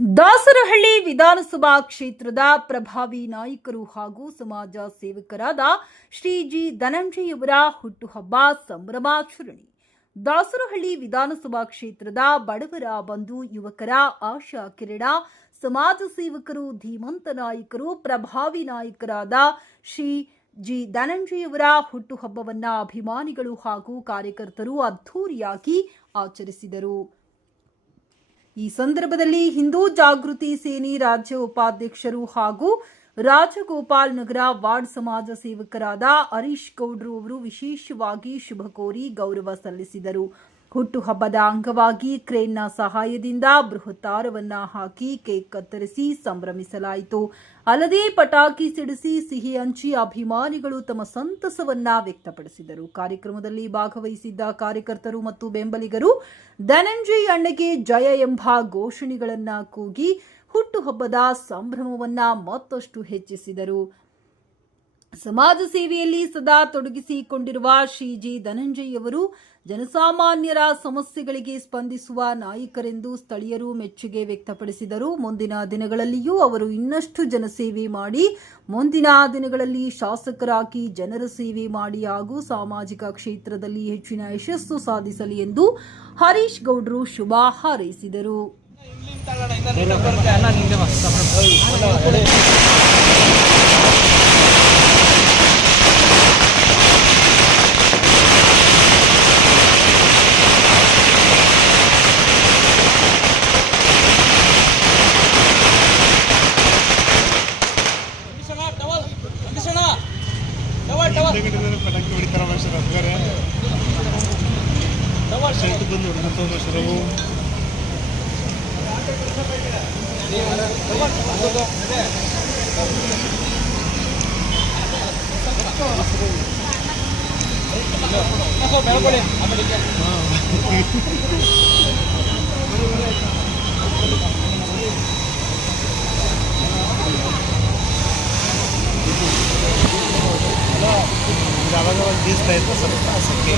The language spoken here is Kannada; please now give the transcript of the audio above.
ದಾಸರಹಳ್ಳಿ ವಿಧಾನಸಭಾ ಕ್ಷೇತ್ರದ ಪ್ರಭಾವಿ ನಾಯಕರು ಹಾಗೂ ಸಮಾಜ ಸೇವಕರಾದ ಶ್ರೀ ಜಿ ಧನಂಜಯವರ ಹುಟ್ಟುಹಬ್ಬ ಸಂಭ್ರಮಾಚರಣೆ. ದಾಸರಹಳ್ಳಿ ವಿಧಾನಸಭಾ ಕ್ಷೇತ್ರದ ಬಡವರ ಬಂಧು, ಯುವಕರ ಆಶಾ ಕಿರಣ, ಸಮಾಜ ಸೇವಕರು, ಧೀಮಂತ ನಾಯಕರು, ಪ್ರಭಾವಿ ನಾಯಕರಾದ ಶ್ರೀ ಜಿ ಧನಂಜಯವರ ಹುಟ್ಟುಹಬ್ಬವನ್ನ ಅಭಿಮಾನಿಗಳು ಹಾಗೂ ಕಾರ್ಯಕರ್ತರು ಅದ್ಧೂರಿಯಾಗಿ ಆಚರಿಸಿದರು. ಈ ಸಂದರ್ಭದಲ್ಲಿ ಹಿಂದೂ ಜಾಗೃತಿ ಸೇನೆ ರಾಜ್ಯ ಉಪಾಧ್ಯಕ್ಷರು ಹಾಗೂ ರಾಜಗೋಪಾಲ್ ನಗರ ವಾರ್ಡ್ ಸಮಾಜ ಸೇವಕರಾದ ಹರೀಶ್ ಗೌಡ್ರು ಅವರು ವಿಶೇಷವಾಗಿ ಶುಭ ಕೋರಿ ಗೌರವ ಸಲ್ಲಿಸಿದರು. ಹುಟ್ಟುಹಬ್ಬದ ಅಂಗವಾಗಿ ಕ್ರೇನ್ನ ಸಹಾಯದಿಂದ ಬೃಹತ್ತಾರವನ್ನ ಹಾಕಿ ಕೇಕ್ ಕತ್ತರಿಸಿ ಸಂಭ್ರಮಿಸಲಾಯಿತು. ಅಲ್ಲದೆ ಪಟಾಕಿ ಸಿಡಿಸಿ ಸಿಹಿ ಹಂಚಿ ಅಭಿಮಾನಿಗಳು ತಮ್ಮ ಸಂತಸವನ್ನ ವ್ಯಕ್ತಪಡಿಸಿದರು. ಕಾರ್ಯಕ್ರಮದಲ್ಲಿ ಭಾಗವಹಿಸಿದ್ದ ಕಾರ್ಯಕರ್ತರು ಮತ್ತು ಬೆಂಬಲಿಗರು ಧನಂಜಯ್ ಅಣ್ಣಗೆ ಜಯ ಎಂಬ ಘೋಷಣೆಗಳನ್ನ ಕೂಗಿ ಹುಟ್ಟುಹಬ್ಬದ ಸಂಭ್ರಮವನ್ನ ಮತ್ತಷ್ಟು ಹೆಚ್ಚಿಸಿದರು. ಸಮಾಜ ಸೇವೆಯಲ್ಲಿ ಸದಾ ತೊಡಗಿಸಿಕೊಂಡಿರುವ ಶ್ರೀ ಜಿ ಧನಂಜಯ್ ಅವರು ಜನಸಾಮಾನ್ಯರ ಸಮಸ್ಯೆಗಳಿಗೆ ಸ್ಪಂದಿಸುವ ನಾಯಕರೆಂದು ಸ್ಥಳೀಯರು ಮೆಚ್ಚುಗೆ ವ್ಯಕ್ತಪಡಿಸಿದರು. ಮುಂದಿನ ದಿನಗಳಲ್ಲಿಯೂ ಅವರು ಇನ್ನಷ್ಟು ಜನಸೇವೆ ಮಾಡಿ ಮುಂದಿನ ದಿನಗಳಲ್ಲಿ ಶಾಸಕರಾಗಿ ಜನರ ಸೇವೆ ಮಾಡಿ ಹಾಗೂ ಸಾಮಾಜಿಕ ಕ್ಷೇತ್ರದಲ್ಲಿ ಹೆಚ್ಚಿನ ಯಶಸ್ಸು ಸಾಧಿಸಲಿ ಎಂದು ಹರೀಶ್ ಗೌಡ್ರು ಶುಭ ಹಾರೈಸಿದರು. ಪಟಾಕಿ ಹೊಡಿತಾರ ಶರ್ಟ್ ಬಂದು ಹೊಡೆದಂಥವು ಅವಾಗ ಬೀಸ್ತಾ ಇತ್ತು ಸ್ವಲ್ಪ ಸಕ್ಕೆ